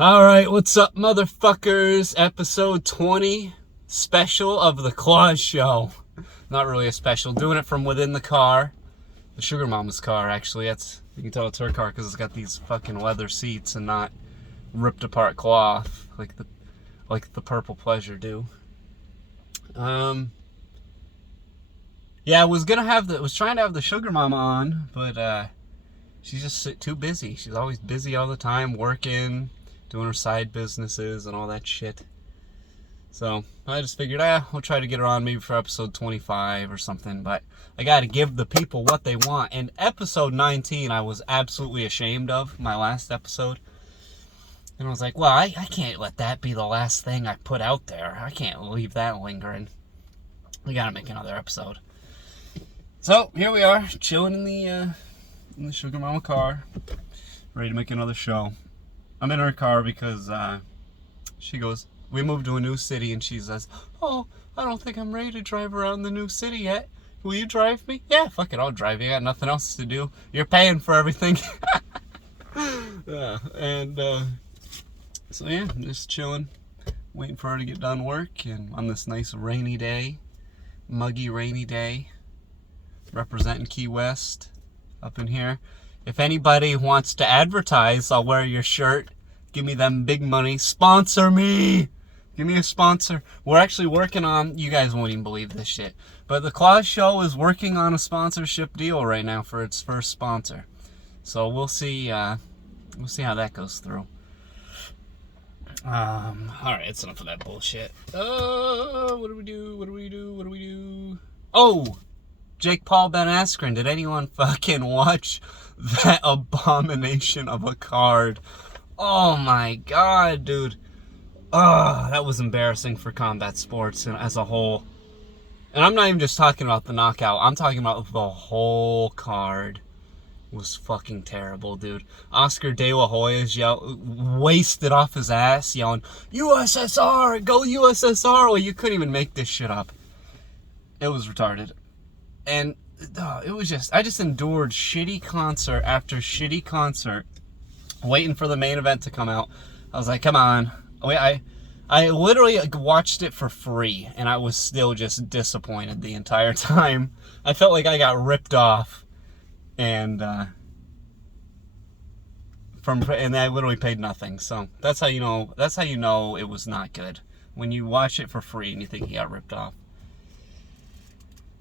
Alright, what's up, motherfuckers? Episode 20, special of the Kloss show. Not really a special, doing it from within the car. The sugar mama's car, actually. You can tell it's her car because it's got these fucking leather seats and not ripped apart cloth like the Purple Pleasure do. Yeah, I was trying to have the sugar mama on, but she's just too busy. She's always busy all the time, working, doing her side businesses and all that shit. So I just figured, we'll try to get her on maybe for episode 25 or something. But I got to give the people what they want. And episode 19, I was absolutely ashamed of, my last episode. And I was like, well, I can't let that be the last thing I put out there. I can't leave that lingering. We got to make another episode. So here we are, chilling in the Sugar Mama car, ready to make another show. I'm in her car because she goes, we moved to a new city, and she says, oh, I don't think I'm ready to drive around the new city yet. Will you drive me? Yeah, fuck it, I'll drive you. I got nothing else to do. You're paying for everything. So yeah, I'm just chilling, waiting for her to get done work, and on this nice rainy day, muggy rainy day, representing Key West up in here. If anybody wants to advertise, I'll wear your shirt. Give me them big money. Sponsor me! Give me a sponsor. We're actually working on, you guys won't even believe this shit, but the Kloss Show is working on a sponsorship deal right now for its first sponsor. So we'll see how that goes through. Alright, it's enough of that bullshit. What do we do? Oh! Jake Paul, Ben Askren. Did anyone fucking watch that abomination of a card? Oh my god, dude. Oh, that was embarrassing for combat sports as a whole. And I'm not even just talking about the knockout. I'm talking about the whole card. It was fucking terrible, dude. Oscar De La Hoya's wasted off his ass, yelling, USSR! Go USSR! Well, you couldn't even make this shit up. It was retarded. And it was I just endured shitty concert after shitty concert, waiting for the main event to come out. I was like, come on. I literally watched it for free, and I was still just disappointed the entire time. I felt like I got ripped off, and I literally paid nothing. So that's how you know it was not good, when you watch it for free and you think you got ripped off.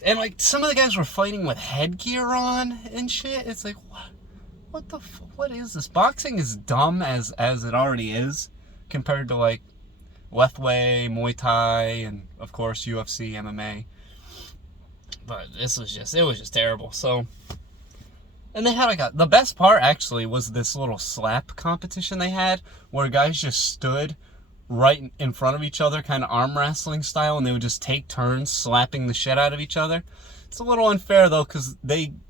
And, like, some of the guys were fighting with headgear on and shit. It's like, what is this? Boxing is dumb as it already is, compared to, like, Lethwei, Muay Thai, and, of course, UFC, MMA. But it was just terrible. So, and they had, the best part, actually, was this little slap competition they had, where guys just stood right in front of each other, kind of arm wrestling style, and they would just take turns slapping the shit out of each other. It's a little unfair, though, because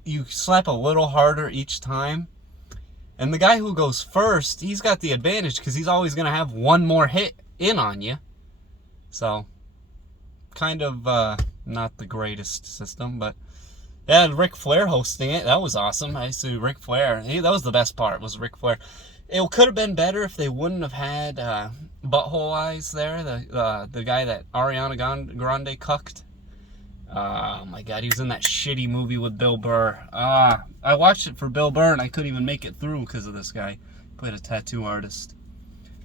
you slap a little harder each time, and the guy who goes first, he's got the advantage because he's always going to have one more hit in on you. So, kind of not the greatest system, but yeah, Ric Flair hosting it. That was awesome. I see Ric Flair. That was the best part, was Ric Flair. It could have been better if they wouldn't have had Butthole Eyes there, the guy that Ariana Grande cucked. Oh my god, he was in that shitty movie with Bill Burr. I watched it for Bill Burr, and I couldn't even make it through because of this guy. He played a tattoo artist.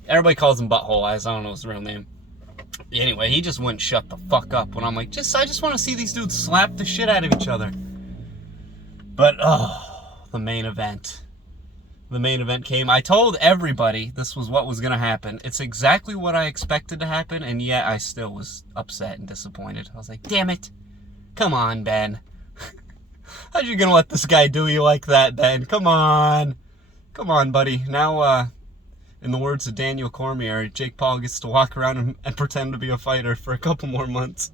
Everybody calls him Butthole Eyes. I don't know his real name. Anyway, he just wouldn't shut the fuck up when I'm like, I just want to see these dudes slap the shit out of each other. But, the main event. The main event came. I told everybody this was what was going to happen. It's exactly what I expected to happen, and yet I still was upset and disappointed. I was like, damn it. Come on, Ben. How'd you going to let this guy do you like that, Ben? Come on. Come on, buddy. Now, in the words of Daniel Cormier, Jake Paul gets to walk around and pretend to be a fighter for a couple more months.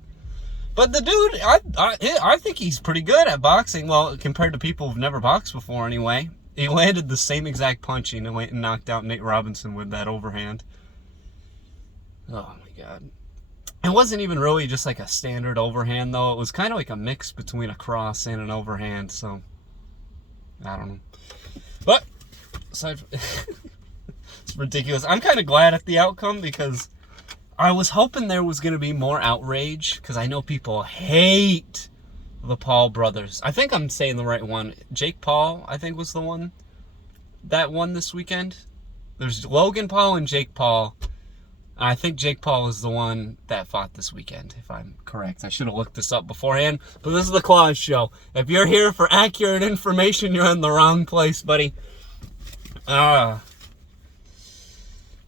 But the dude, I think he's pretty good at boxing. Well, compared to people who've never boxed before, anyway. He landed the same exact punch and went and knocked out Nate Robinson with that overhand. Oh my god. It wasn't even really just like a standard overhand, though. It was kind of like a mix between a cross and an overhand, so I don't know. But aside from, it's ridiculous. I'm kind of glad at the outcome because I was hoping there was going to be more outrage because I know people hate the Paul brothers. I think I'm saying the right one. Jake Paul, I think, was the one that won this weekend. There's Logan Paul and Jake Paul. I think Jake Paul is the one that fought this weekend, if I'm correct. I should have looked this up beforehand, but this is the Kloss Show. If you're here for accurate information, you're in the wrong place, buddy.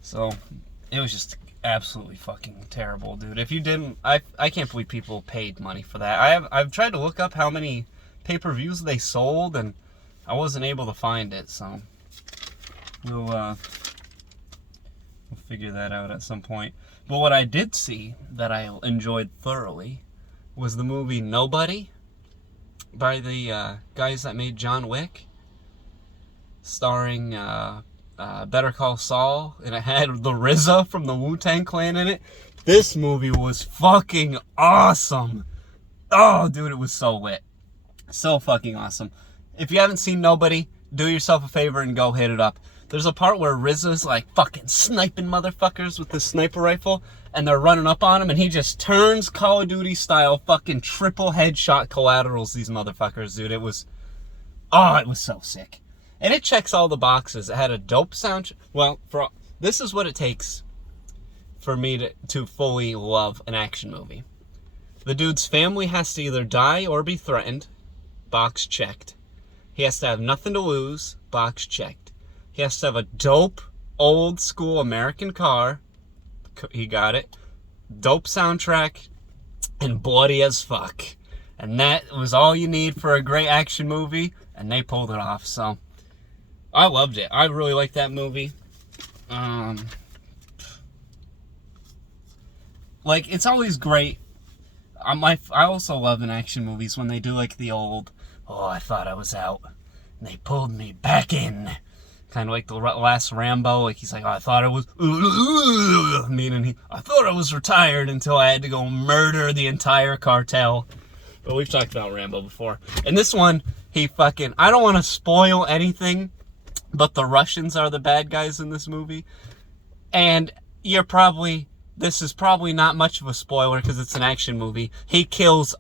So, it was just absolutely fucking terrible, dude. If you didn't, I can't believe people paid money for that. I've tried to look up how many pay-per-views they sold, and I wasn't able to find it, so we'll figure that out at some point. But what I did see that I enjoyed thoroughly was the movie Nobody by the guys that made John Wick, starring Better Call Saul, and it had the RZA from the Wu-Tang Clan in it. This movie was fucking awesome. Oh, dude, it was so lit. So fucking awesome. If you haven't seen Nobody, do yourself a favor and go hit it up. There's a part where RZA's like fucking sniping motherfuckers with the sniper rifle, and they're running up on him, and he just turns Call of Duty style fucking triple headshot collaterals these motherfuckers, dude. It was so sick. And it checks all the boxes. It had a dope soundtrack. Well, this is what it takes for me to fully love an action movie. The dude's family has to either die or be threatened. Box checked. He has to have nothing to lose. Box checked. He has to have a dope, old school American car. He got it. Dope soundtrack. And bloody as fuck. And that was all you need for a great action movie. And they pulled it off. So I loved it. I really liked that movie. Like, it's always great. I also love in action movies when they do like the old, oh, I thought I was out, and they pulled me back in. Kind of like the last Rambo, like he's like, oh, I thought I was, meaning I thought I was retired until I had to go murder the entire cartel. But we've talked about Rambo before. And this one, he fucking, I don't want to spoil anything, but the Russians are the bad guys in this movie. And this is probably not much of a spoiler because it's an action movie. He kills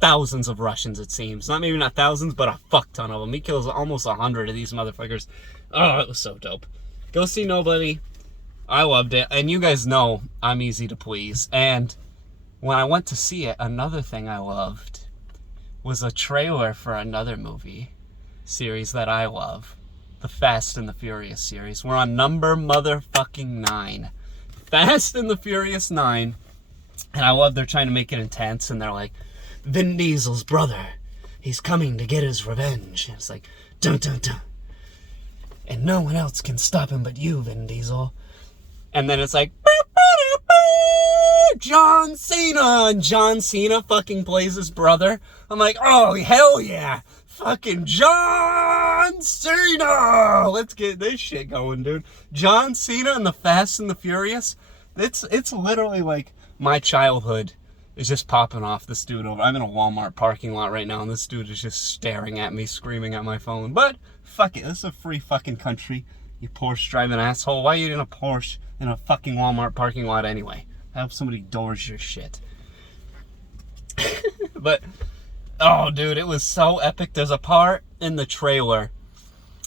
thousands of Russians, it seems. Maybe not thousands, but a fuck ton of them. He kills almost 100 of these motherfuckers. Oh, it was so dope. Go see Nobody. I loved it. And you guys know I'm easy to please. And when I went to see it, another thing I loved was a trailer for another movie series that I love. The Fast and the Furious series. We're on number motherfucking 9. Fast and the Furious 9. And I love they're trying to make it intense. And they're like, Vin Diesel's brother, he's coming to get his revenge. And it's like, dun dun dun. And no one else can stop him but you, Vin Diesel. And then it's like, John Cena. And John Cena fucking plays his brother. I'm like, oh, hell yeah. Fucking John Cena. Let's get this shit going, dude. John Cena and the Fast and the Furious. It's literally like my childhood is just popping off. This dude over. I'm in a Walmart parking lot right now, and this dude is just staring at me, screaming at my phone. But fuck it, this is a free fucking country. You Porsche driving asshole. Why are you in a Porsche in a fucking Walmart parking lot anyway? Have somebody doors your shit. But oh, dude, it was so epic. There's a part in the trailer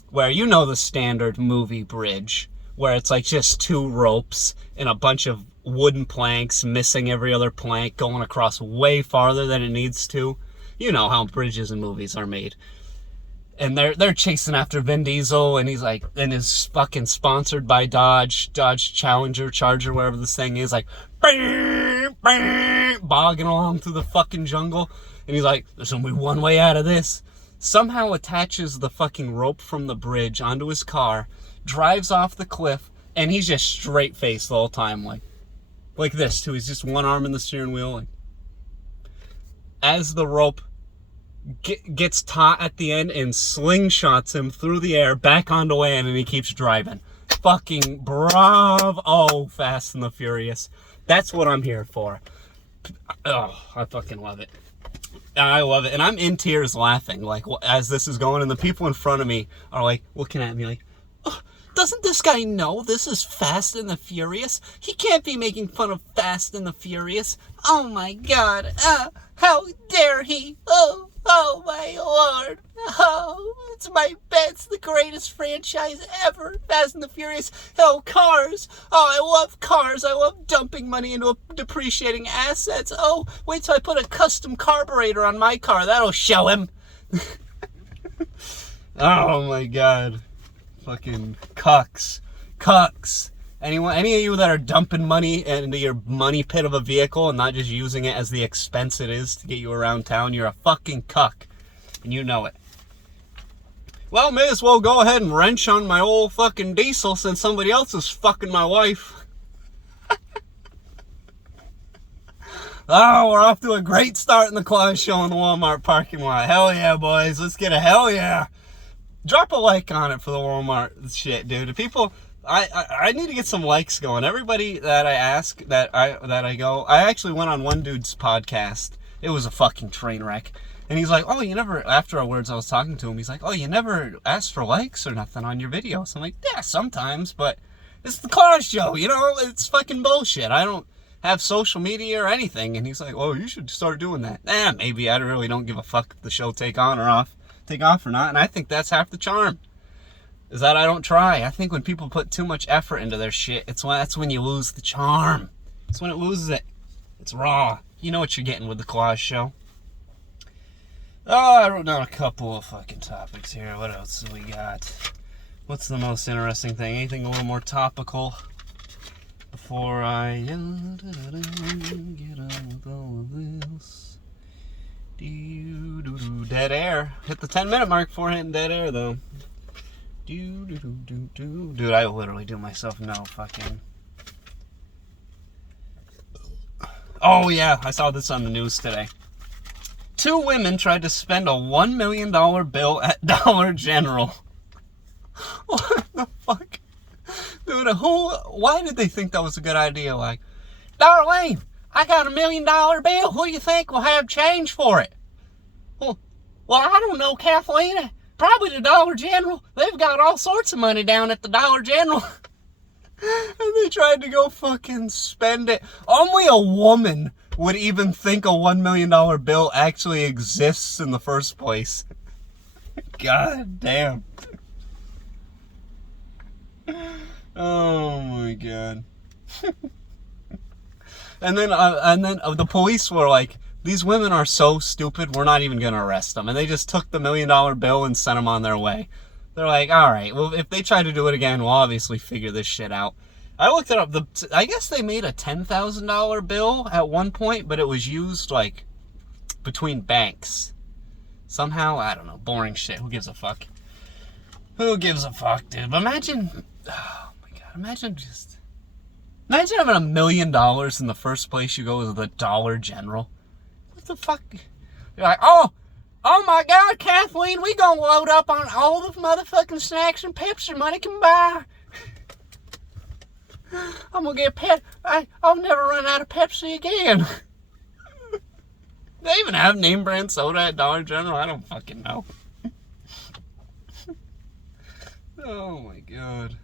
where, you know, the standard movie bridge where it's like just 2 ropes and a bunch of wooden planks missing every other plank going across way farther than it needs to. You know how bridges in movies are made. And they're chasing after Vin Diesel, and he's like, and is fucking sponsored by Dodge Challenger, Charger, whatever this thing is, like bogging along through the fucking jungle. And he's like, there's only one way out of this. Somehow attaches the fucking rope from the bridge onto his car, drives off the cliff, and he's just straight faced the whole time, like this too. He's just one arm in the steering wheel. Like, as the rope gets taut at the end and slingshots him through the air back onto land, and he keeps driving. Fucking bravo, Fast and the Furious. That's what I'm here for. Oh, I fucking love it. I love it. And I'm in tears laughing, like, as this is going, and the people in front of me are like looking at me like, oh, Doesn't this guy know this is Fast and the Furious? He can't be making fun of Fast and the Furious. Oh my God. How dare he? Oh my Lord. Oh, it's the greatest franchise ever. Fast and the Furious. Oh, cars. Oh, I love cars. I love dumping money into depreciating assets. Oh, wait till I put a custom carburetor on my car. That'll show him. Oh my God. Fucking cucks. Any of you that are dumping money into your money pit of a vehicle and not just using it as the expense it is to get you around town, you're a fucking cuck. And you know it. Well, may as well go ahead and wrench on my old fucking diesel since somebody else is fucking my wife. Oh, we're off to a great start in the Kloss show in the Walmart parking lot. Hell yeah, boys. Let's get a hell yeah. Drop a like on it for the Walmart shit, dude. People, I need to get some likes going. Everybody that I ask, that I go, I actually went on one dude's podcast. It was a fucking train wreck. And he's like, oh, you never, afterwards I was talking to him, he's like, oh, you never asked for likes or nothing on your videos. I'm like, yeah, sometimes, but it's the Kloss show, you know, it's fucking bullshit. I don't have social media or anything. And he's like, oh, you should start doing that. Maybe. I really don't give a fuck if the show take off or not. And I think that's half the charm, is that I don't try. I think when people put too much effort into their shit, that's when you lose the charm. It's when it loses it. It's raw. You know what you're getting with the Kloss show. Oh, I wrote down a couple of fucking topics here. What else do we got? What's the most interesting thing? Anything a little more topical before I get on with all of this? Dead air. Hit the 10-minute mark before hitting dead air, though. Dude, I literally do myself no fucking... Oh, yeah, I saw this on the news today. 2 women tried to spend a $1 million bill at Dollar General. What the fuck? Dude, why did they think that was a good idea? Like, Darlene, I got $1 million bill. Who do you think will have change for it? Well, I don't know, Kathleen. Probably the Dollar General. They've got all sorts of money down at the Dollar General. And they tried to go fucking spend it. Only a woman would even think a $1 million bill actually exists in the first place. God damn. Oh my God. And then the police were like, these women are so stupid, we're not even gonna arrest them. And they just took the $1 million bill and sent them on their way. They're like, all right, well, if they try to do it again, we'll obviously figure this shit out. I looked it up. I guess they made a $10,000 bill at one point, but it was used, like, between banks. Somehow, I don't know, boring shit. Who gives a fuck? Who gives a fuck, dude? But imagine, oh my God, imagine having $1 million in the first place you go to the Dollar General. What the fuck? You're like, oh my God, Kathleen, we gonna load up on all the motherfucking snacks and Pepsi money can buy. I'm gonna get I'll never run out of Pepsi again. They even have name brand soda at Dollar General? I don't fucking know. Oh my God.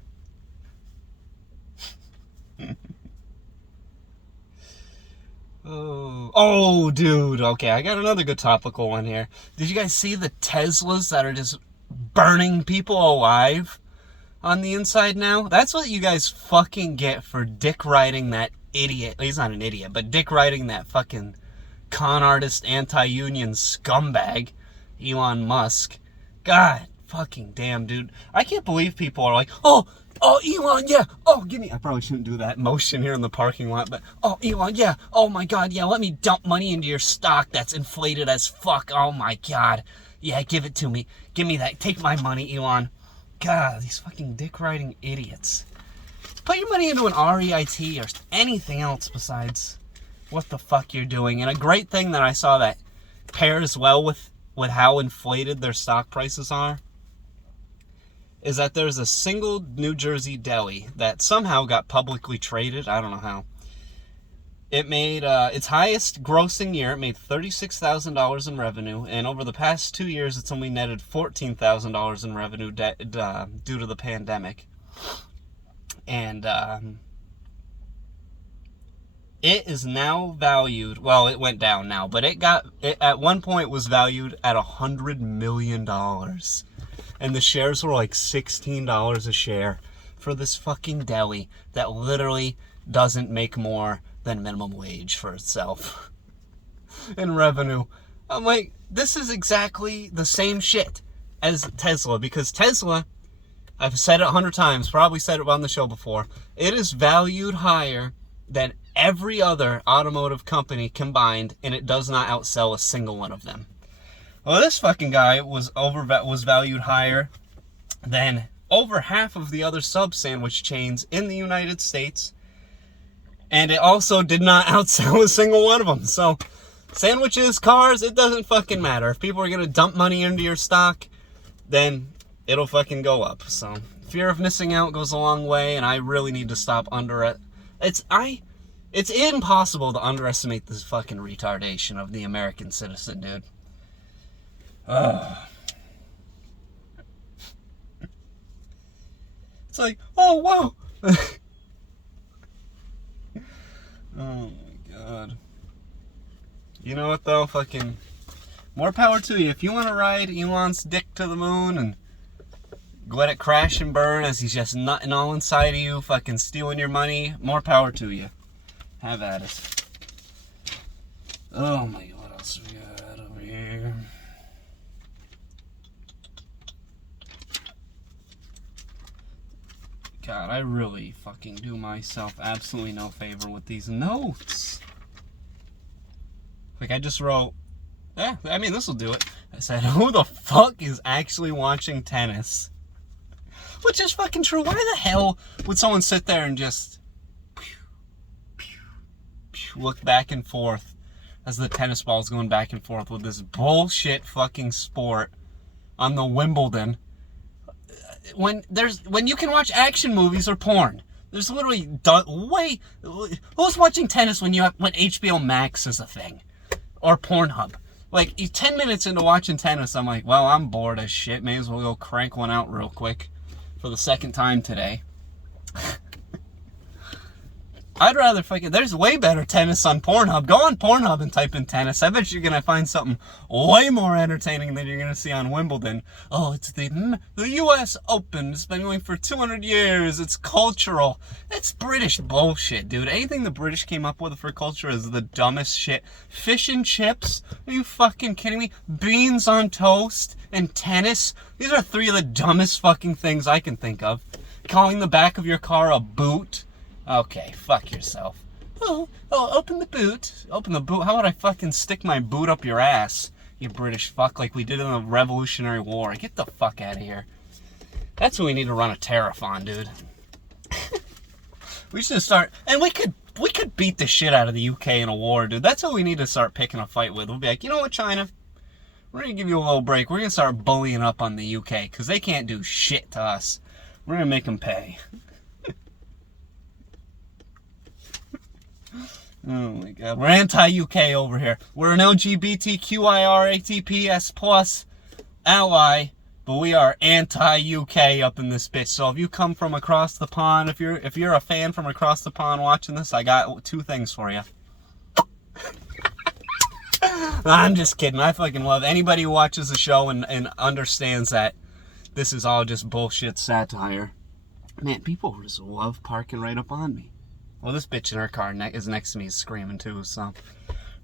Oh, dude. Okay, I got another good topical one here. Did you guys see the Teslas that are just burning people alive on the inside now? That's what you guys fucking get for dick riding that idiot. He's not an idiot, but dick riding that fucking con artist, anti-union scumbag, Elon Musk. God fucking damn, dude. I can't believe people are like, oh, Elon, yeah. Oh, give me, I probably shouldn't do that motion here in the parking lot, but, oh, Elon, yeah. Oh my God, yeah, let me dump money into your stock that's inflated as fuck. Oh my God. Yeah, give it to me. Give me that. Take my money, Elon. God, these fucking dick-riding idiots. Put your money into an REIT or anything else besides what the fuck you're doing. And a great thing that I saw that pairs well with how inflated their stock prices are is that there's a single New Jersey deli that somehow got publicly traded. I don't know how. It made its highest grossing year. It made $36,000 in revenue. And over the past 2 years, it's only netted $14,000 in revenue due to the pandemic. And it is now valued, well, it went down now, but it at one point was valued at $100 million. And the shares were like $16 a share for this fucking deli that literally doesn't make more than minimum wage for itself in revenue. I'm like, this is exactly the same shit as Tesla, because Tesla, I've said it 100 times, probably said it on the show before, it is valued higher than every other automotive company combined, and it does not outsell a single one of them. Well, this fucking guy was valued higher than over half of the other sub-sandwich chains in the United States, and it also did not outsell a single one of them. So, sandwiches, cars, it doesn't fucking matter. If people are gonna dump money into your stock, then it'll fucking go up. So, fear of missing out goes a long way, and I really need to stop It's impossible to underestimate this fucking retardation of the American citizen, dude. It's like, oh, wow. Oh, my God. You know what, though? Fucking more power to you. If you want to ride Elon's dick to the moon and let it crash and burn as he's just nutting all inside of you, fucking stealing your money, more power to you. Have at it. Oh, my God. What else we got over here? God, I really fucking do myself absolutely no favor with these notes. Like, I just wrote, I mean, this will do it. I said, who the fuck is actually watching tennis? Which is fucking true. Why the hell would someone sit there and just look back and forth as the tennis ball is going back and forth with this bullshit fucking sport on the Wimbledon? When you can watch action movies or porn, there's literally who's watching tennis when HBO Max is a thing, or Pornhub? Like 10 minutes into watching tennis, I'm like, well, I'm bored as shit. May as well go crank one out real quick for the second time today. I'd rather there's way better tennis on Pornhub. Go on Pornhub and type in tennis. I bet you're going to find something way more entertaining than you're going to see on Wimbledon. Oh, it's the U.S. Open. It's been going for 200 years. It's cultural. It's British bullshit, dude. Anything the British came up with for culture is the dumbest shit. Fish and chips? Are you fucking kidding me? Beans on toast and tennis? These are three of the dumbest fucking things I can think of. Calling the back of your car a boot? Okay, fuck yourself. Oh, open the boot. Open the boot? How would I fucking stick my boot up your ass, you British fuck, like we did in the Revolutionary War? Get the fuck out of here. That's what we need to run a tariff on, dude. We should start, and we could beat the shit out of the UK in a war, dude. That's what we need to start picking a fight with. We'll be like, you know what, China? We're gonna give you a little break. We're gonna start bullying up on the UK, because they can't do shit to us. We're gonna make them pay. Oh my God, we're anti-UK over here. We're an LGBTQIRATPS plus ally, but we are anti-UK up in this bitch. So if you come from across the pond, if you're a fan from across the pond watching this, I got two things for you. I'm just kidding. I fucking love anybody who watches the show and understands that this is all just bullshit satire. Man, people just love parking right up on me. Well, this bitch in her car is next to me is screaming too, so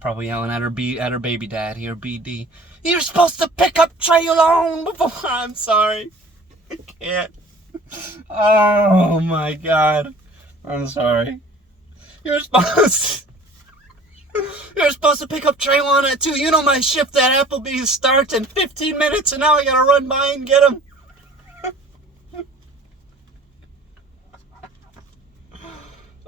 probably yelling at her baby daddy or BD. You're supposed to pick up Trey alone before. I'm sorry, I can't. Oh my God, I'm sorry. You're supposed to pick up Treylon at 2. You know my shift at Applebee's starts in 15 minutes, and now I gotta run by and get him.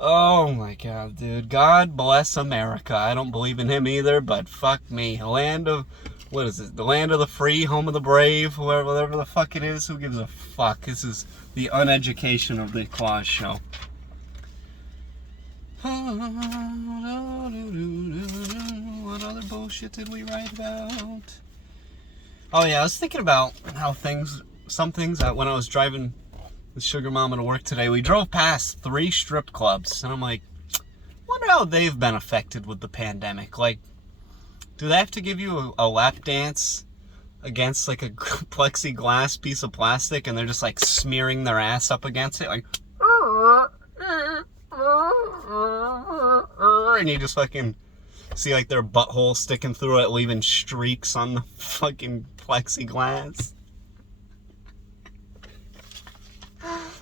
Oh my God, dude. God bless America. I don't believe in him either, but fuck me. The land of the free, home of the brave, whatever the fuck it is. Who gives a fuck? This is the uneducation of the Kloss show. What other bullshit did we write about? Oh yeah, I was thinking about how some things when I was driving with Sugar Mama to work today. We drove past 3 strip clubs, and I'm like, wonder how they've been affected with the pandemic. Like, do they have to give you a lap dance against like a plexiglass piece of plastic, and they're just like smearing their ass up against it, like, and you just fucking see like their butthole sticking through it, leaving streaks on the fucking plexiglass.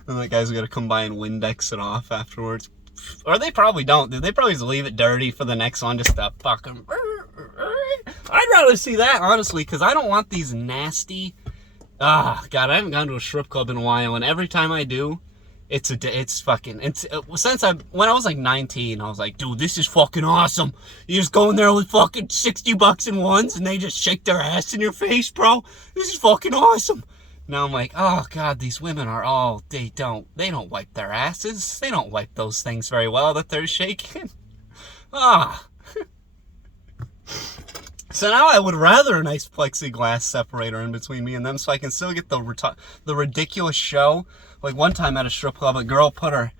And the guys gotta come by and Windex it off afterwards. Or they probably don't, dude. They probably just leave it dirty for the next one, just to fucking... I'd rather see that, honestly, because I don't want these nasty... God, I haven't gone to a strip club in a while, and every time I do, it's fucking... when I was like 19, I was like, dude, this is fucking awesome. You just go in there with fucking $60 in ones, and they just shake their ass in your face, bro. This is fucking awesome. Now I'm like, oh God, these women are all, they don't wipe their asses. They don't wipe those things very well that they're shaking. So now I would rather a nice plexiglass separator in between me and them so I can still get the ridiculous show. Like one time at a strip club, a girl put her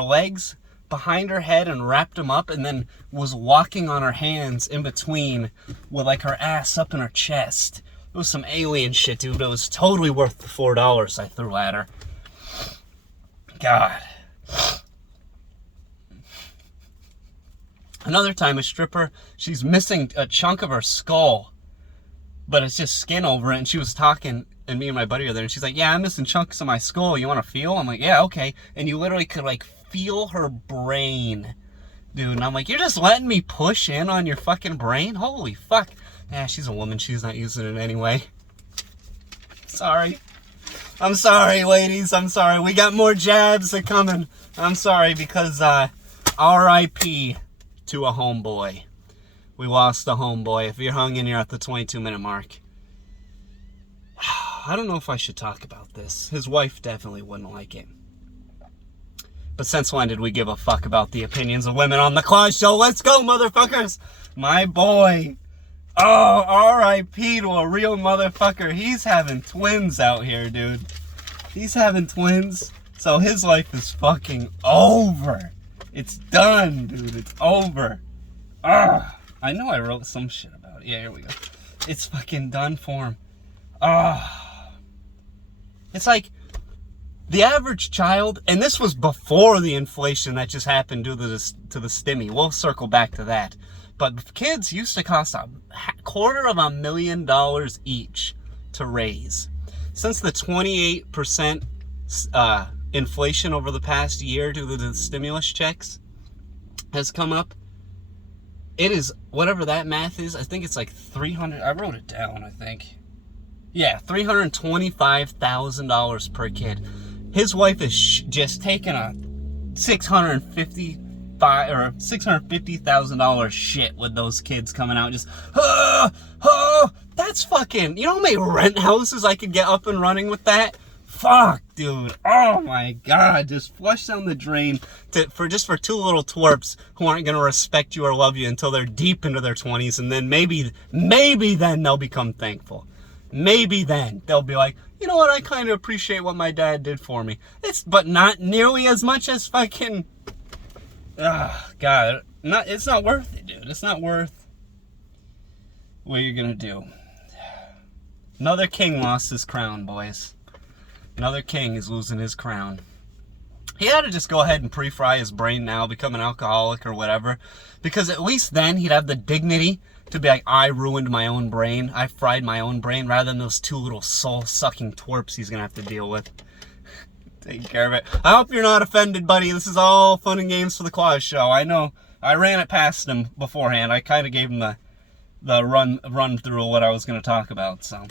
legs behind her head and wrapped them up, and then was walking on her hands in between with like her ass up in her chest. It was some alien shit, dude, but it was totally worth the $4 I threw at her. God. Another time, a stripper, she's missing a chunk of her skull, but it's just skin over it, and she was talking, and me and my buddy are there, and she's like, yeah, I'm missing chunks of my skull, you want to feel? I'm like, yeah, okay. And you literally could, like, feel her brain, dude, and I'm like, you're just letting me push in on your fucking brain? Holy fuck. Yeah, she's a woman. She's not using it anyway. Sorry. I'm sorry, ladies. I'm sorry. We got more jabs that coming. I'm sorry because R.I.P. to a homeboy. We lost a homeboy. If you're hung in here at the 22-minute mark. I don't know if I should talk about this. His wife definitely wouldn't like it. But since when did we give a fuck about the opinions of women on the Kloss Show? Let's go, motherfuckers. My boy... Oh, R.I.P. to a real motherfucker. He's having twins out here, dude. He's having twins. So his life is fucking over. It's done, dude. It's over. I know I wrote some shit about it. Yeah, here we go. It's fucking done for him. It's like the average child, and this was before the inflation that just happened due to the stimmy. We'll circle back to that. But kids used to cost $250,000 each to raise. Since the 28% inflation over the past year due to the stimulus checks has come up, it is, whatever that math is, I think it's like 300, I wrote it down, I think. Yeah, $325,000 per kid. His wife is just taking a $650,000 shit with those kids coming out just, that's fucking, you know how many rent houses I could get up and running with that? Fuck, dude. Oh my God. Just flush down the drain for 2 little twerps who aren't going to respect you or love you until they're deep into their 20s, and then maybe then they'll become thankful. Maybe then they'll be like, you know what, I kind of appreciate what my dad did for me. But not nearly as much as fucking... God, it's not worth it, dude. It's not worth what you're gonna do. Another king lost his crown, boys. Another king is losing his crown. He had to just go ahead and pre-fry his brain now, become an alcoholic or whatever, because at least then he'd have the dignity to be like, I ruined my own brain. I fried my own brain, rather than those 2 little soul-sucking twerps he's gonna have to deal with. Take care of it. I hope you're not offended, buddy. This is all fun and games for the Kloss Show. I know I ran it past him beforehand. I kind of gave him the run through of what I was going to talk about. So,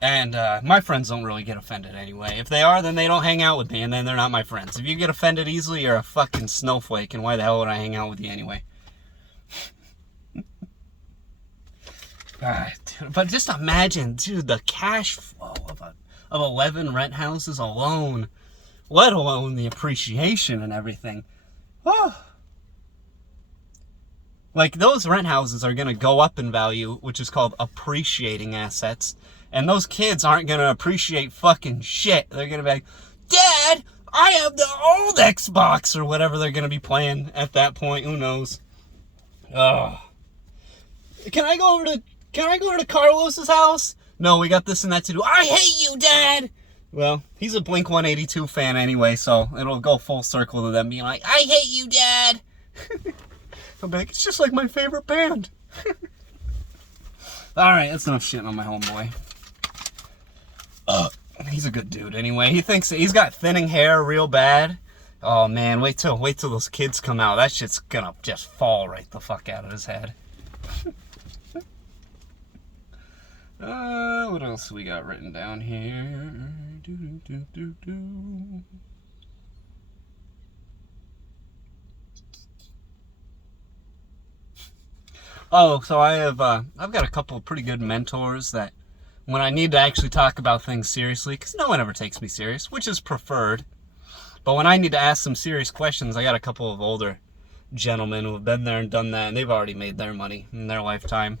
and my friends don't really get offended anyway. If they are, then they don't hang out with me, and then they're not my friends. If you get offended easily, you're a fucking snowflake, and why the hell would I hang out with you anyway? Dude, but just imagine, dude, the cash flow of 11 rent houses alone, let alone the appreciation and everything. Oh. Like, those rent houses are going to go up in value, which is called appreciating assets, And those kids aren't going to appreciate fucking shit. They're going to be like, Dad, I have the old Xbox, or whatever they're going to be playing at that point. Who knows? Oh. Can I go over to Carlos's house? No, we got this and that to do. I hate you, Dad! Well, he's a Blink-182 fan anyway, so it'll go full circle to them being like, I hate you, Dad! I'll be like, it's just like my favorite band. Alright, that's enough shitting on my homeboy. He's a good dude anyway. He thinks that he's got thinning hair real bad. Oh man, wait till those kids come out. That shit's gonna just fall right the fuck out of his head. What else we got written down here? Oh, so I've got a couple of pretty good mentors that when I need to actually talk about things seriously, because no one ever takes me serious, which is preferred. But when I need to ask some serious questions, I got a couple of older gentlemen who have been there and done that, and they've already made their money in their lifetime.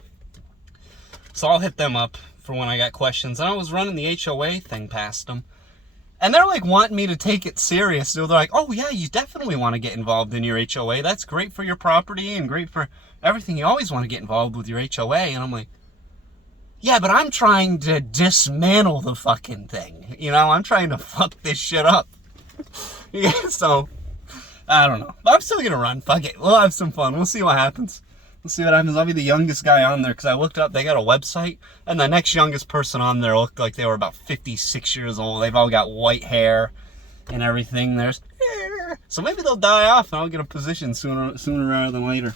So I'll hit them up for when I got questions. And I was running the HOA thing past them. And they're like wanting me to take it serious. So they're like, oh yeah, you definitely want to get involved in your HOA. That's great for your property and great for everything. You always want to get involved with your HOA. And I'm like, yeah, but I'm trying to dismantle the fucking thing. You know, I'm trying to fuck this shit up. Yeah, so, I don't know. But I'm still going to run. Fuck it. We'll have some fun. We'll see what happens. We'll see what happens. I'll be the youngest guy on there because I looked up. They got a website. And the next youngest person on there looked like they were about 56 years old. They've all got white hair and everything. So maybe they'll die off and I'll get a position sooner rather than later.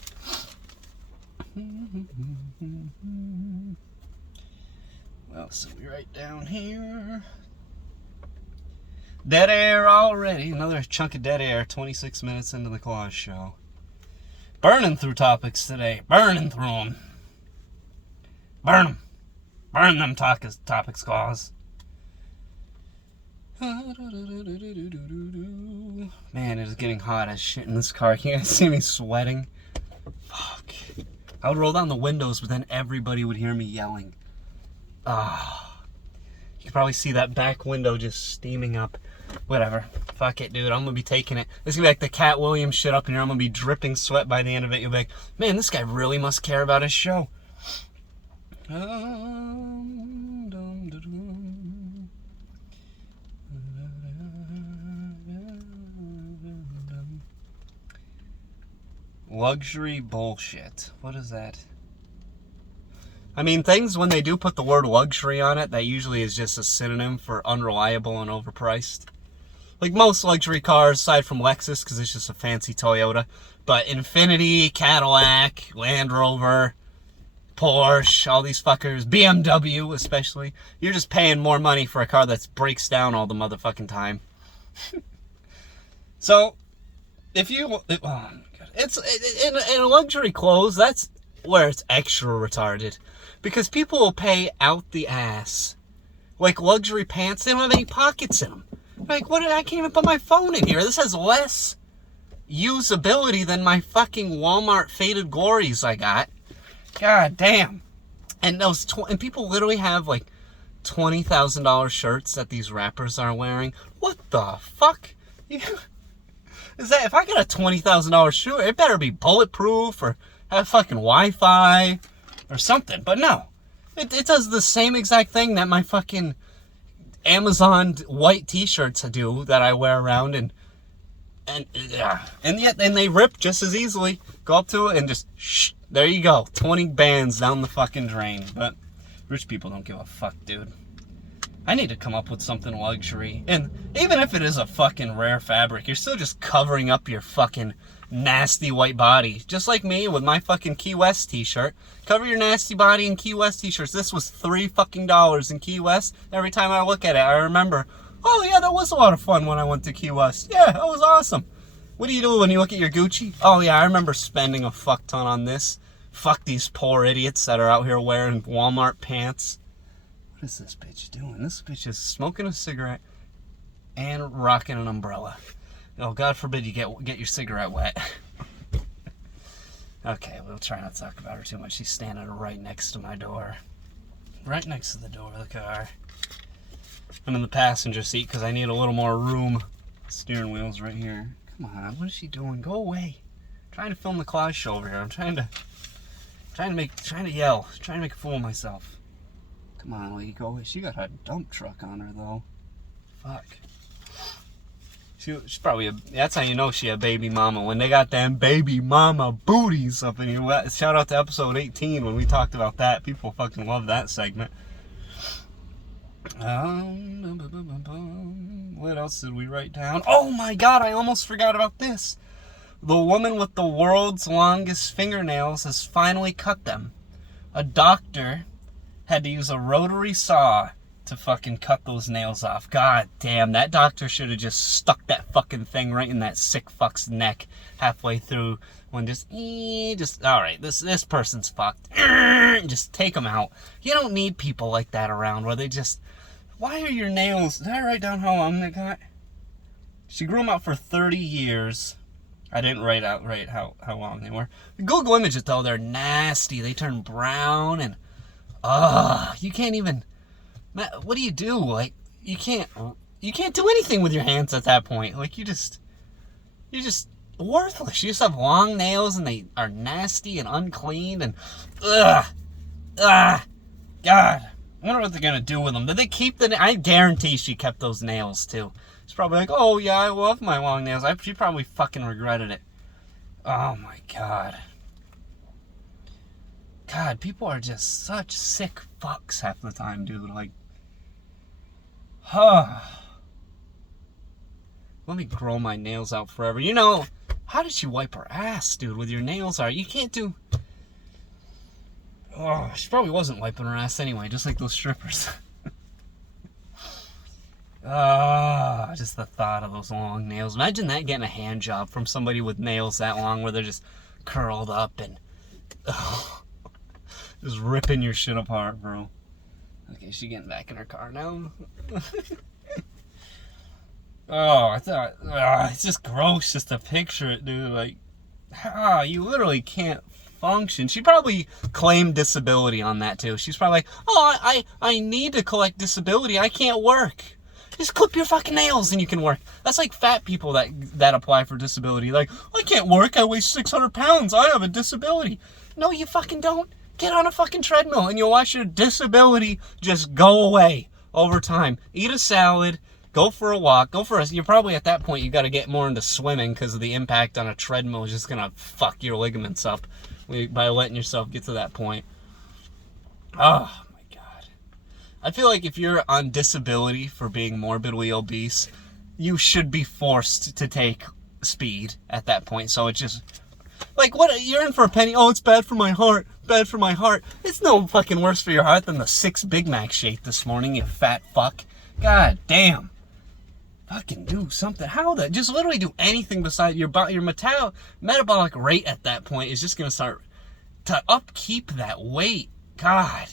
Well, so we write down here. Dead air already. Another chunk of dead air. 26 minutes into the Kloss show. Burning through topics today. Burning through them. Burn them. Burn them topics, Kloss. Man, it is getting hot as shit in this car. Can you guys see me sweating? Fuck. I would roll down the windows, but then everybody would hear me yelling. Ah. You can probably see that back window just steaming up. Whatever. Fuck it, dude. I'm going to be taking it. This is going to be like the Cat Williams shit up in here. I'm going to be dripping sweat by the end of it. You'll be like, man, this guy really must care about his show. Luxury bullshit. What is that? I mean, things, when they do put the word luxury on it, that usually is just a synonym for unreliable and overpriced. Like most luxury cars, aside from Lexus, because it's just a fancy Toyota. But Infiniti, Cadillac, Land Rover, Porsche, all these fuckers, BMW especially. You're just paying more money for a car that breaks down all the motherfucking time. So, if you... Oh my God. It's in luxury clothes, that's where it's extra retarded. Because people will pay out the ass. Like luxury pants, they don't have any pockets in them. Like, what? I can't even put my phone in here. This has less usability than my fucking Walmart Faded Glories I got. God damn. And those and people literally have like $20,000 shirts that these rappers are wearing. What the fuck? Is that, if I get a $20,000 shirt, it better be bulletproof or have fucking Wi-Fi or something. But no, it does the same exact thing that my fucking Amazon white t-shirts do that I wear around, and yet they rip just as easily. Go up to it and just there you go, 20 bands down the fucking drain. But rich people don't give a fuck, dude. I need to come up with something luxury, and even if it is a fucking rare fabric, you're still just covering up your fucking nasty white body. Just like me with my fucking Key West t-shirt. Cover your nasty body in Key West t-shirts. This was $3 fucking in Key West. Every time I look at it, I remember, oh yeah, that was a lot of fun when I went to Key West. Yeah, that was awesome. What do you do when you look at your Gucci? Oh yeah, I remember spending a fuck ton on this. Fuck these poor idiots that are out here wearing Walmart pants. What is this bitch doing? This bitch is smoking a cigarette and rocking an umbrella. Oh, God forbid you get your cigarette wet. Okay, we'll try not to talk about her too much. She's standing right next to my door. right next to the door of the car. I'm in the passenger seat because I need a little more room. Steering wheel's right here. Come on, what is she doing? Go away. I'm trying to film the Kloss show over here. I'm trying to yell. Trying to make a fool of myself. Come on, lady, go away. She got a dump truck on her though. Fuck. She's probably that's how you know she a baby mama, when they got them baby mama booties up in here. Shout out to episode 18 when we talked about that. People fucking love that segment. What else did we write down? Oh my god, I almost forgot about this. The woman with the world's longest fingernails has finally cut them. A doctor had to use a rotary saw to fucking cut those nails off. God damn, that doctor should have just stuck that fucking thing right in that sick fuck's neck halfway through. When just all right, this person's fucked. Just take them out. You don't need people like that around where they just, why are your nails, did I write down how long they got? She grew them out for 30 years. I didn't write how long they were. The Google images though, they're nasty. They turn brown and, you can't even, what do you do? Like, you can't do anything with your hands at that point. Like, you're just worthless. You just have long nails and they are nasty and unclean and God. I wonder what they're gonna do with them. Did they keep I guarantee she kept those nails too. She's probably like, oh yeah, I love my long nails. She probably fucking regretted it. Oh my god. God, people are just such sick fucks half the time, dude. Like, let me grow my nails out forever. You know, how did she wipe her ass, dude, with your nails are? You can't do... Oh, she probably wasn't wiping her ass anyway, just like those strippers. Just the thought of those long nails. Imagine that, getting a hand job from somebody with nails that long where they're just curled up and... just ripping your shit apart, bro. Okay, she's getting back in her car now. I thought, it's just gross just to picture it, dude. Like, you literally can't function. She probably claimed disability on that too. She's probably like, I need to collect disability. I can't work. Just clip your fucking nails and you can work. That's like fat people that apply for disability. Like, I can't work. I weigh 600 pounds. I have a disability. No, you fucking don't. Get on a fucking treadmill and you'll watch your disability just go away over time. Eat a salad. Go for a walk. You're probably at that point, you got to get more into swimming because of the impact on a treadmill is just going to fuck your ligaments up by letting yourself get to that point. Oh, my God. I feel like if you're on disability for being morbidly obese, you should be forced to take speed at that point. So it's just, like, what? You're in for a penny. Oh, it's bad for my heart. Bad for my heart. It's no fucking worse for your heart than the 6 Big Mac shake this morning, you fat fuck. God damn. Fucking do something. Just literally do anything besides your metabolic rate at that point is just going to start to upkeep that weight. God,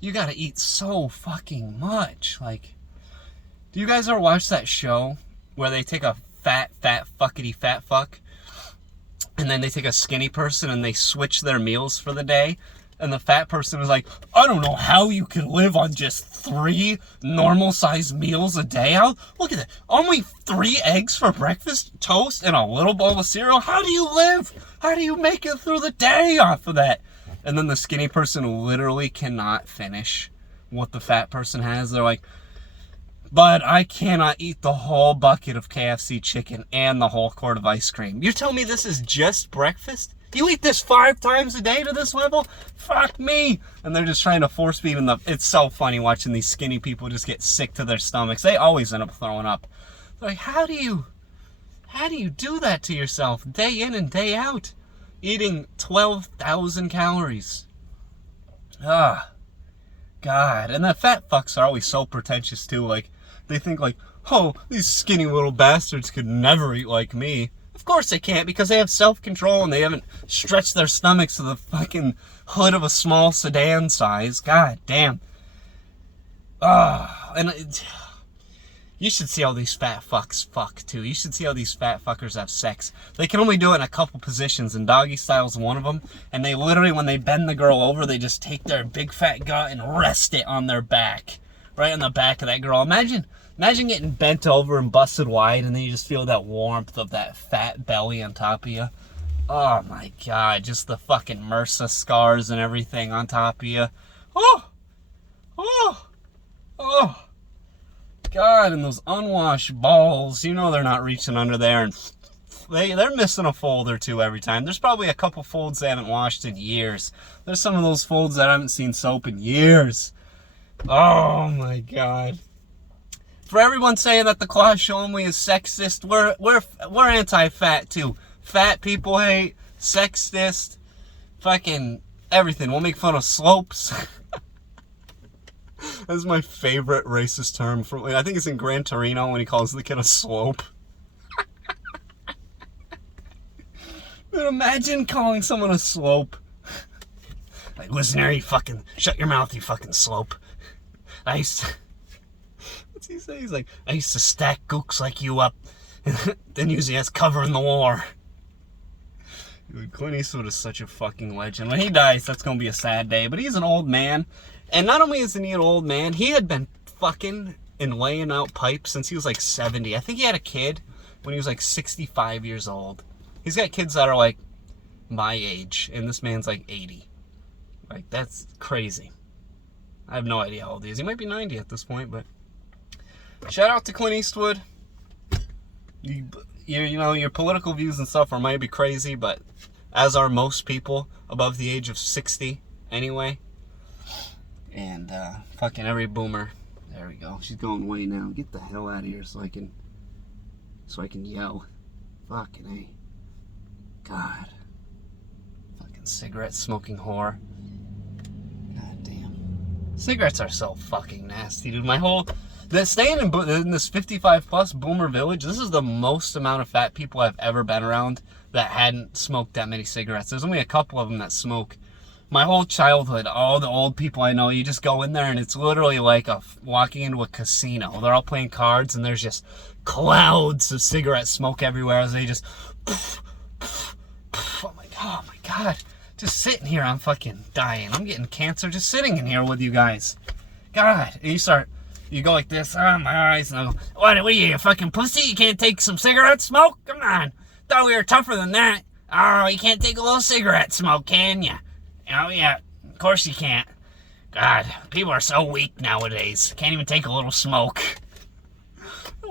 you got to eat so fucking much. Like, do you guys ever watch that show where they take a fat fuckity fat fuck and then they take a skinny person and they switch their meals for the day? And the fat person is like, I don't know how you can live on just 3 normal-sized meals a day. Look at that. Only 3 eggs for breakfast, toast, and a little bowl of cereal. How do you live? How do you make it through the day off of that? And then the skinny person literally cannot finish what the fat person has. They're like, but I cannot eat the whole bucket of KFC chicken and the whole quart of ice cream. You're telling me this is just breakfast? You eat this 5 times a day to this level? Fuck me. And they're just trying to force feed them. It's so funny watching these skinny people just get sick to their stomachs. They always end up throwing up. They're like, how do you do that to yourself day in and day out? Eating 12,000 calories. God. And the fat fucks are always so pretentious too. Like, they think like, oh, these skinny little bastards could never eat like me. Of course they can't, because they have self-control and they haven't stretched their stomachs to the fucking hood of a small sedan size. God damn. You should see how these fat fucks fuck, too. You should see how these fat fuckers have sex. They can only do it in a couple positions, and doggy style's one of them. And they literally, when they bend the girl over, they just take their big fat gut and rest it on their back. Right on the back of that girl. Imagine getting bent over and busted wide, and then you just feel that warmth of that fat belly on top of you. Oh my God, just the fucking MRSA scars and everything on top of you. Oh! Oh! Oh! God, and those unwashed balls, you know they're not reaching under there, and they're missing a fold or two every time. There's probably a couple folds they haven't washed in years. There's some of those folds that I haven't seen soap in years. Oh my God. For everyone saying that the Kloss Show only is sexist, we're anti-fat too. Fat people hate, sexist, fucking everything. We'll make fun of slopes. That's my favorite racist term. I think it's in Gran Torino when he calls the kid a slope. But imagine calling someone a slope. Like, listen here, you fucking, shut your mouth, you fucking slope. What's he say? He's like, I used to stack gooks like you up, and then use it as cover in the war. Dude, Clint Eastwood is such a fucking legend. When he dies, that's gonna be a sad day. But he's an old man. And not only is he an old man, he had been fucking and laying out pipes since he was like 70. I think he had a kid when he was like 65 years old. He's got kids that are like my age, and this man's like 80. Like, that's crazy. I have no idea how old he is. He might be 90 at this point, but shout out to Clint Eastwood. You know, your political views and stuff might be crazy, but as are most people above the age of 60 anyway. And fucking every boomer. There we go. She's going away now. Get the hell out of here so I can yell. Fucking A. God. Fucking cigarette smoking whore. God damn. Cigarettes are so fucking nasty, dude. Staying in this 55 plus boomer village, this is the most amount of fat people I've ever been around that hadn't smoked that many cigarettes. There's only a couple of them that smoke. My whole childhood, all the old people I know, you just go in there and it's literally like walking into a casino. They're all playing cards and there's just clouds of cigarette smoke everywhere as they just, oh my God, just sitting here, I'm fucking dying. I'm getting cancer just sitting in here with you guys. God, and you go like this, oh my eyes, and I go, what are you fucking pussy? You can't take some cigarette smoke? Come on, thought we were tougher than that. Oh, you can't take a little cigarette smoke, can you? Oh yeah, of course you can't. God, people are so weak nowadays. Can't even take a little smoke.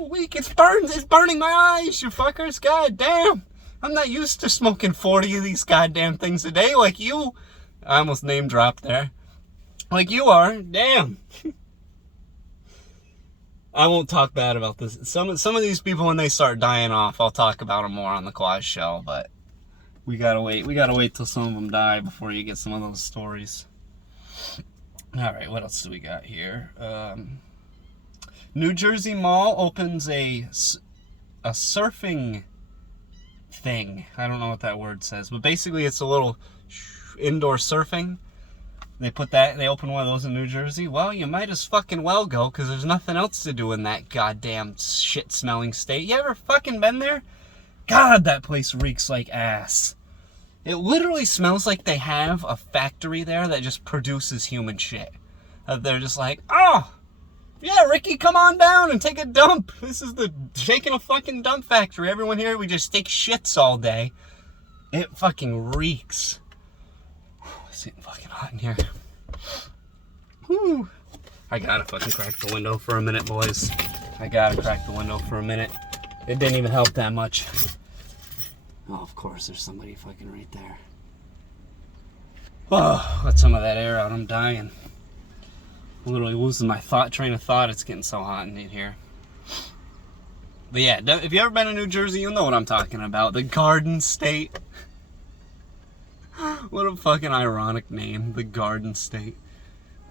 Weak, it's burning my eyes, you fuckers. God damn. I'm not used to smoking 40 of these goddamn things a day like you. I almost name dropped there. Like you are. Damn. I won't talk bad about this. Some of these people, when they start dying off, I'll talk about them more on the Kloss Show, but we gotta wait till some of them die before you get some of those stories. All right, what else do we got here? New Jersey Mall opens a surfing thing. I don't know what that word says, but basically it's a little indoor surfing. They open one of those in New Jersey. Well, you might as fucking well go, because there's nothing else to do in that goddamn shit-smelling state. You ever fucking been there? God, that place reeks like ass. It literally smells like they have a factory there that just produces human shit. They're just like, oh, yeah, Ricky, come on down and take a dump. This is the taking a fucking dump factory. Everyone here, we just take shits all day. It fucking reeks. It's getting fucking hot in here. Whew. I gotta fucking crack the window for a minute, boys. I gotta crack the window for a minute. It didn't even help that much. Oh, of course, there's somebody fucking right there. Oh, let some of that air out. I'm dying. I'm literally losing my train of thought. It's getting so hot in here. But yeah, if you ever been to New Jersey, you'll know what I'm talking about. The Garden State. What a fucking ironic name. The Garden State.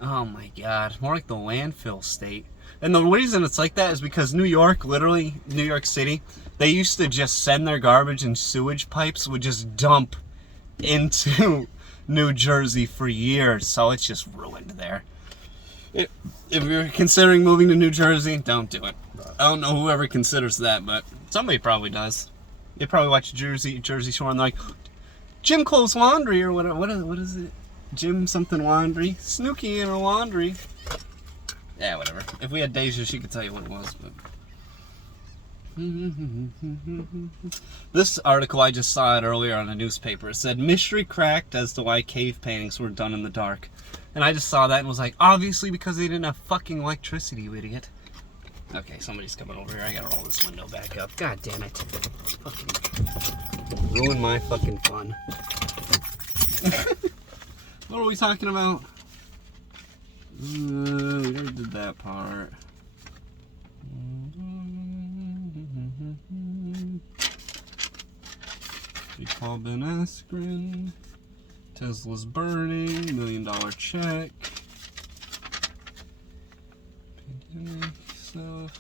Oh my God. More like the landfill state. And the reason it's like that is because New York, literally, New York City, they used to just send their garbage and sewage pipes would just dump into New Jersey for years. So it's just ruined there. If you're considering moving to New Jersey, don't do it. I don't know whoever considers that, but somebody probably does. They probably watch Jersey Shore and they're like, Jim Kloss Laundry or whatever. What is it? Jim something Laundry. Snooki in her laundry. Yeah, whatever. If we had Deja, she could tell you what it was. But this article, I just saw it earlier on a newspaper. It said, mystery cracked as to why cave paintings were done in the dark. And I just saw that and was like, obviously because they didn't have fucking electricity, you idiot. Okay, somebody's coming over here. I gotta roll this window back up. God damn it. Fucking ruin my fucking fun. What are we talking about? We already did that part. We called Ben Askren. Tesla's burning. $1 million check. Pandemic stuff.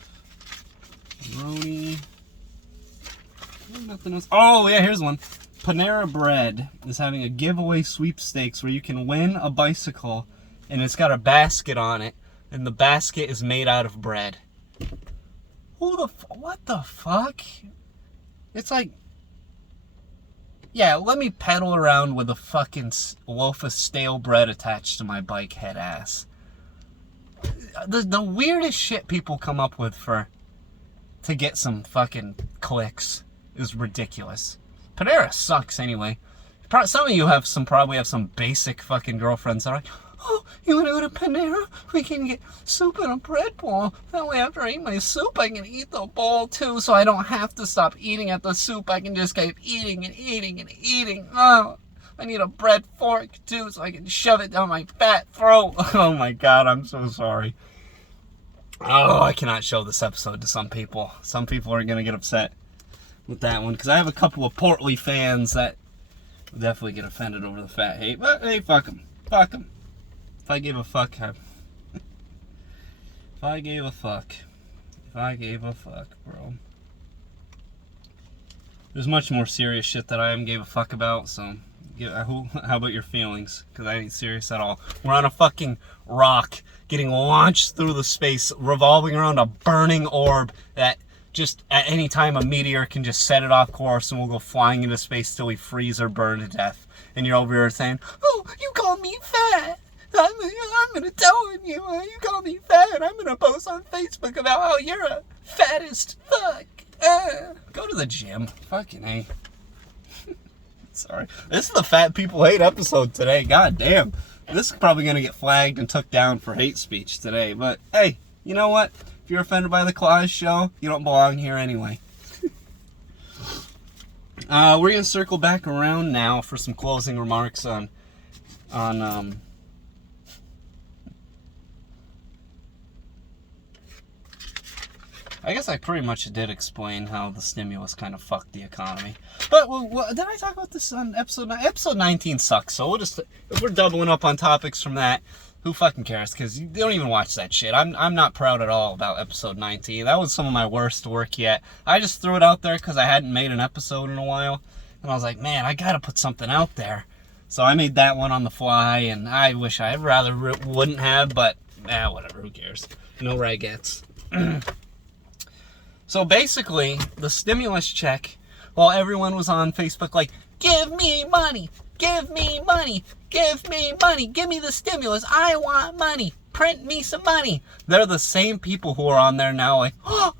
Roni. Nothing else. Oh, yeah, here's one. Panera Bread is having a giveaway sweepstakes where you can win a bicycle and it's got a basket on it and the basket is made out of bread. What the fuck? It's like, yeah, let me pedal around with a fucking loaf of stale bread attached to my bike head ass. The weirdest shit people come up with to get some fucking clicks is ridiculous. Panera sucks anyway. Some of you probably have some basic fucking girlfriends that are like, oh, you want to go to Panera? We can get soup in a bread bowl. That way after I eat my soup, I can eat the bowl too, so I don't have to stop eating at the soup. I can just keep eating and eating and eating. Oh, I need a bread fork too, so I can shove it down my fat throat. Oh my God, I'm so sorry. Oh, I cannot show this episode to some people. Some people are going to get upset with that one, because I have a couple of portly fans that definitely get offended over the fat hate. But hey, fuck them. Fuck them. If I gave a fuck, bro. There's much more serious shit that I gave a fuck about, so how about your feelings? Because I ain't serious at all. We're on a fucking rock getting launched through the space, revolving around a burning orb that just at any time a meteor can just set it off course and we'll go flying into space till we freeze or burn to death. And you're over here saying, oh, you called me fat. I'm going to tell you, you called me fat. I'm going to post on Facebook about how you're a fattest fuck. Go to the gym. Fucking A. Sorry. This is the Fat People Hate episode today. God damn. This is probably going to get flagged and took down for hate speech today. But, hey, you know what? If you're offended by the Kloss show, you don't belong here anyway. We're going to circle back around now for some closing remarks on I guess I pretty much did explain how the stimulus kind of fucked the economy. But did I talk about this on episode 9? Episode 19 sucks, so if we're doubling up on topics from that, who fucking cares? Because you don't even watch that shit. I'm not proud at all about episode 19. That was some of my worst work yet. I just threw it out there because I hadn't made an episode in a while. And I was like, man, I gotta put something out there. So I made that one on the fly, and I wish I rather wouldn't have, but whatever, who cares? No ragettes. So basically, the stimulus check, while everyone was on Facebook like, give me money, give me money, give me money, give me the stimulus, I want money, print me some money. They're the same people who are on there now like, oh,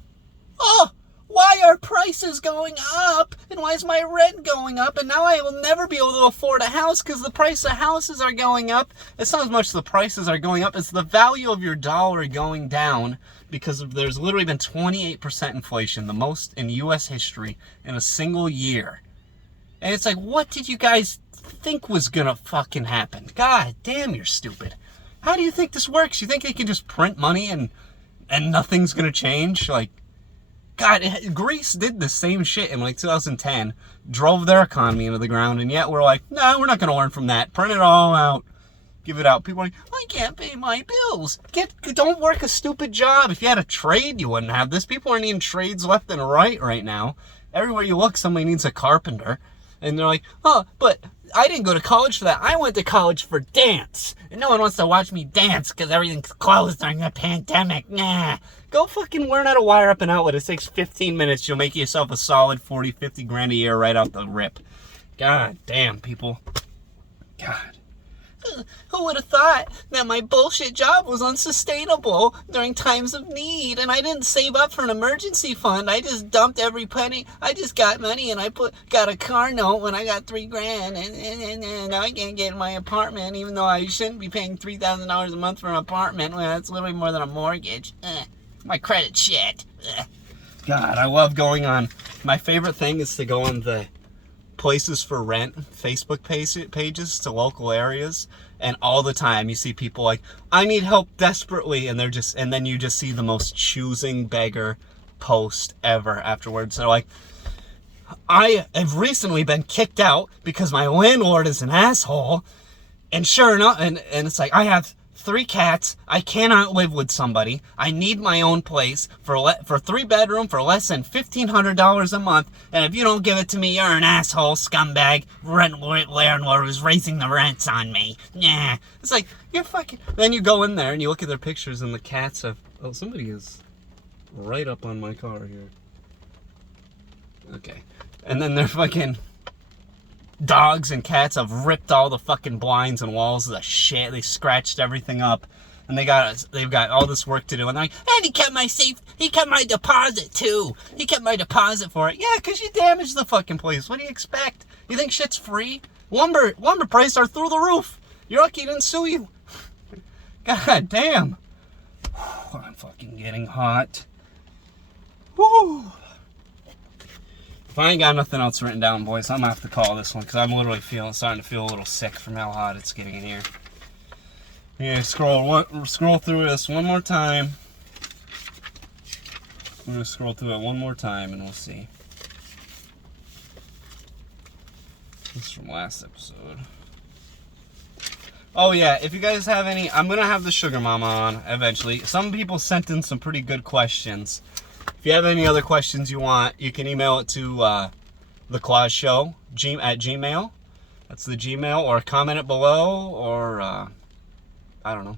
why are prices going up? And why is my rent going up? And now I will never be able to afford a house because the price of houses are going up. It's not as much the prices are going up, it's the value of your dollar going down because there's literally been 28% inflation, the most in U.S. history in a single year. And it's like, what did you guys think was gonna fucking happen? God damn, you're stupid. How do you think this works? You think they can just print money and nothing's gonna change? Like, God, Greece did the same shit in like 2010, drove their economy into the ground, and yet we're like, nah, we're not going to learn from that. Print it all out. Give it out. People are like, I can't pay my bills. Don't work a stupid job. If you had a trade, you wouldn't have this. People are needing trades left and right now. Everywhere you look, somebody needs a carpenter. And they're like, oh, but I didn't go to college for that. I went to college for dance. And no one wants to watch me dance because everything's closed during the pandemic. Nah. Go fucking learn how to wire up an outlet. It takes 15 minutes. You'll make yourself a solid 40, 50 grand a year right out the rip. God damn, people. God. Who would have thought that my bullshit job was unsustainable during times of need, and I didn't save up for an emergency fund. I just dumped every penny. I just got money, and I got a car note when I got $3 grand, and now I can't get in my apartment, even though I shouldn't be paying $3,000 a month for an apartment. Well, that's literally more than a mortgage. My credit shit. God, I love going on. My favorite thing is to go on the places for rent Facebook pages to local areas, and all the time you see people like, I need help desperately, and then you just see the most choosing beggar post ever afterwards. They're like, I have recently been kicked out because my landlord is an asshole, and sure enough, and it's like, I have 3 cats. I cannot live with somebody. I need my own place for 3-bedroom for less than $1,500 a month. And if you don't give it to me, you're an asshole, scumbag, landlord who's raising the rents on me. Nah. It's like, you're fucking... Then you go in there and you look at their pictures and the cats have... Oh, somebody is right up on my car here. Okay. And then they're fucking... Dogs and cats have ripped all the fucking blinds and walls of the shit. They scratched everything up, and they've got all this work to do. And they're like, and he kept my safe. He kept my deposit too. He kept my deposit for it. Yeah, because you damaged the fucking place. What do you expect? You think shit's free? Lumber prices are through the roof. You're lucky he didn't sue you. God damn. I'm fucking getting hot. Woo. If I ain't got nothing else written down, boys, I'm gonna have to call this one because I'm literally starting to feel a little sick from how hot it's getting in here. Yeah, scroll through this one more time. I'm gonna scroll through it one more time and we'll see. This is from last episode. Oh yeah, if you guys have any, I'm gonna have the Sugar Mama on eventually. Some people sent in some pretty good questions. If you have any other questions you want, you can email it to the Kloss Show at Gmail. That's the Gmail, or comment it below, or I don't know.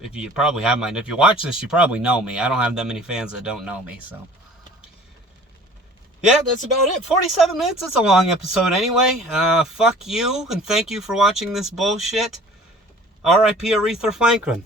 If you probably have mine. If you watch this, you probably know me. I don't have that many fans that don't know me, so. Yeah, that's about it. 47 minutes. It's a long episode anyway. Fuck you, and thank you for watching this bullshit. R.I.P. Aretha Franklin.